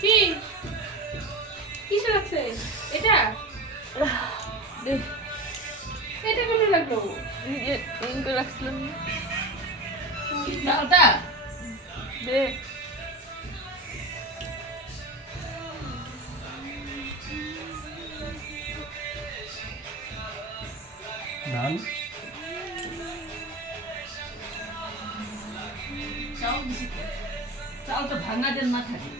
কি কিসে লাগছে এটা? এটা কেমন লাগলো? রাখছিলাম ডালটা দে ডাল চাল দিছি, চাল তো ভাঙা যেন না থাকে।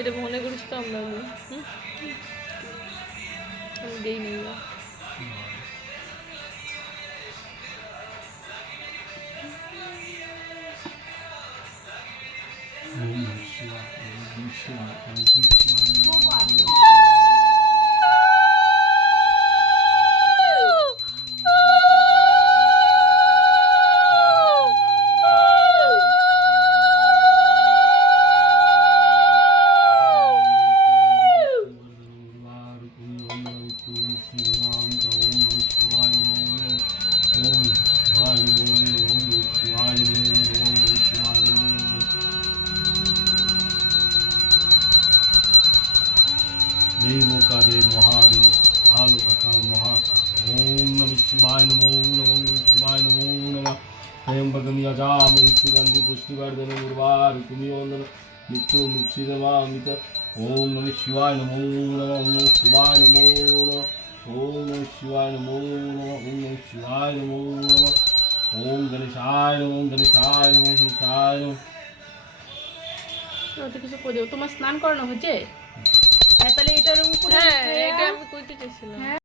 এটা মনে করিস তো আমরা আমি দেই নি देव महादेव काल काल महाकाल ओम नमः शिवाय नमो नमः शिवाय नमो नमः त्र्यंबकं यजामहे सुगंधि पुष्टिवर्धनम् उर्वारुकमिव नित्यो मुक्षितमामृत ओम नमः शिवाय नमो नमः ओम नमः शिवाय नमो नमः ओम नमः शिवाय नमो नमः ओम नमः शिवाय नमो नमः ओम गणेशाय नमः गणेशाय नमः गणेशाय नमः। তো কিছু করে দাও, তোমার স্নান করানো হচ্ছে? হ্যাঁ, তাহলে এটার উপরে হ্যাঁ এটা আমি কইতে চাইছিলাম।